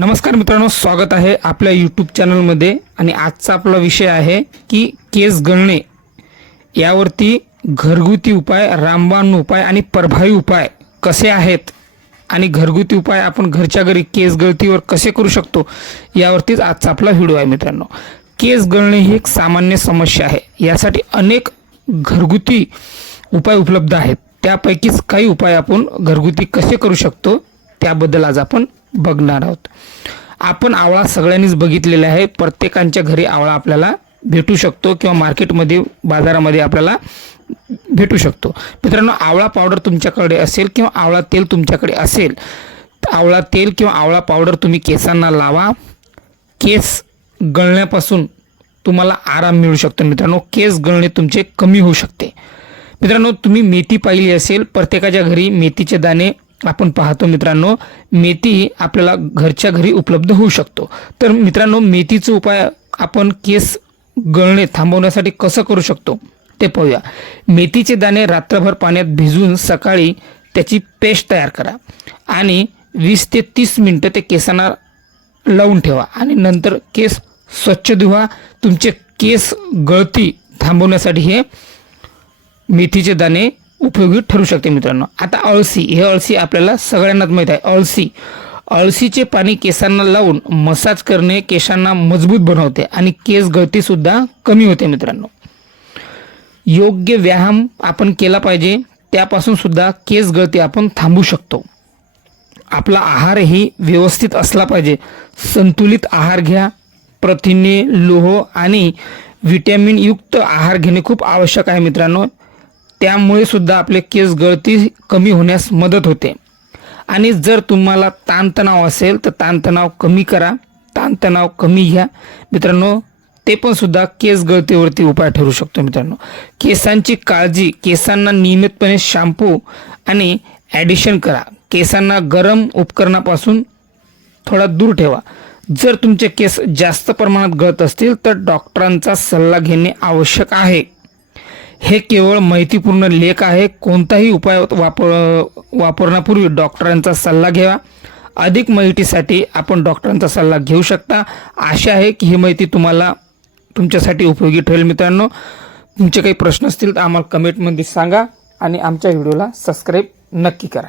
नमस्कार मित्रांनो स्वागत आहे आपल्या यूट्यूब चॅनलमध्ये आणि आजचा आपला विषय आहे की केस गळणे. यावरती घरगुती उपाय रामबाण उपाय आणि प्रभावी उपाय कसे आहेत? आणि घरगुती उपाय आपण घरच्या घरी केस गळतीवर कसे करू शकतो? यावरतीच आजचा आपला व्हिडिओ आहे मित्रांनो. केस गळणे ही एक सामान्य समस्या आहे. यासाठी अनेक घरगुती उपाय उपलब्ध आहेत. त्यापैकीच काही उपाय आपण घरगुती कसे करू शकतो? त्याबद्दल आज आपण बघणार आहोत. आपण आवळा सगळ्यांनीच बघितलेला आहे. प्रत्येकांच्या घरी आवळा आपल्याला भेटू शकतो किंवा मार्केटमध्ये बाजारामध्ये आपल्याला भेटू शकतो. मित्रांनो आवळा पावडर तुमच्याकडे असेल किंवा आवळा तेल तुमच्याकडे असेल तर आवळा तेल किंवा आवळा पावडर तुम्ही केसांना लावा. केस गळण्यापासून तुम्हाला आराम मिळू शकतो मित्रांनो. केस गळणे तुमचे कमी होऊ शकते. मित्रांनो तुम्ही मेथी पाहिली असेल प्रत्येकाच्या घरी मेथीचे दाणे आपण पाहतो मित्रांनो मेथी आपल्याला घरच्या घरी उपलब्ध होऊ शकतो. तर मित्रांनो मेथीचा उपाय आपण केस गळणे थांबवण्यासाठी कसं करू शकतो ते पाहूया. मेथीचे दाणे रात्रभर पाण्यात भिजवून सकाळी त्याची पेस्ट तयार करा आणि वीस ते तीस मिनटं ते केसांना लावून ठेवा आणि नंतर केस स्वच्छ धुवा. तुमचे केस गळती थांबवण्यासाठी हे मेथीचे दाणे उपयोगी ठरू शकते मित्रांनो. आता अळसी हे अळसी आपल्याला सगळ्यांनाच माहीत आहे. अळसी अळसीचे पाणी केसांना लावून मसाज करणे केसांना मजबूत बनवते आणि केस गळतीसुद्धा कमी होते मित्रांनो. योग्य व्यायाम आपण केला पाहिजे त्यापासून सुद्धा केस गळती आपण थांबू शकतो. आपला आहारही व्यवस्थित असला पाहिजे. संतुलित आहार घ्या प्रथिने लोह आणि व्हिटॅमिनयुक्त आहार घेणे खूप आवश्यक आहे मित्रांनो. त्यामुळे सुद्धा आपले केस गळती कमी होण्यास मदत होते. आणि जर तुम्हाला ताणतणाव असेल तर ताणतणाव कमी करा. ताणतणाव कमी घ्या. मित्रांनो ते पण सुद्धा केस गळतीवरती उपाय ठरू शकतो मित्रांनो. केसांची काळजी केसांना नियमितपणे शॅम्पू आणि ॲडिशन करा. केसांना गरम उपकरणापासून थोडा दूर ठेवा. जर तुमचे केस जास्त प्रमाणात गळत असतील तर डॉक्टरांचा सल्ला घेणे आवश्यक आहे. हे केवळ माहितीपूर्ण लेख आहे. कोणताही उपाय वापर वापरण्यापूर्वी डॉक्टरांचा सल्ला घ्यावा अधिक माहितीसाठी आपण डॉक्टरांचा सल्ला घेऊ शकता. आशा आहे की ही माहिती तुम्हाला तुमच्यासाठी उपयोगी ठरेल मित्रांनो. तुमचे काही प्रश्न असतील तर आम्हाला कमेंटमध्ये सांगा आणि आमच्या व्हिडिओला सबस्क्राईब नक्की करा.